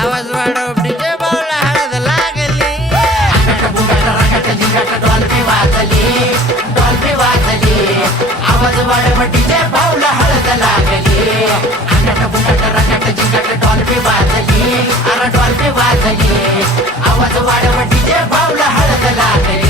आवाज वाढव डीजे बावला हळद लागली डॉल्बी वाजली आवाज वाढव डीजे बावला हळद लागली अंगठ बुंगट रंगट जिंगट डॉल्बी वाजली अरे डॉल्बी वाजली आवाज वाढव डीजे बावला हळद लागली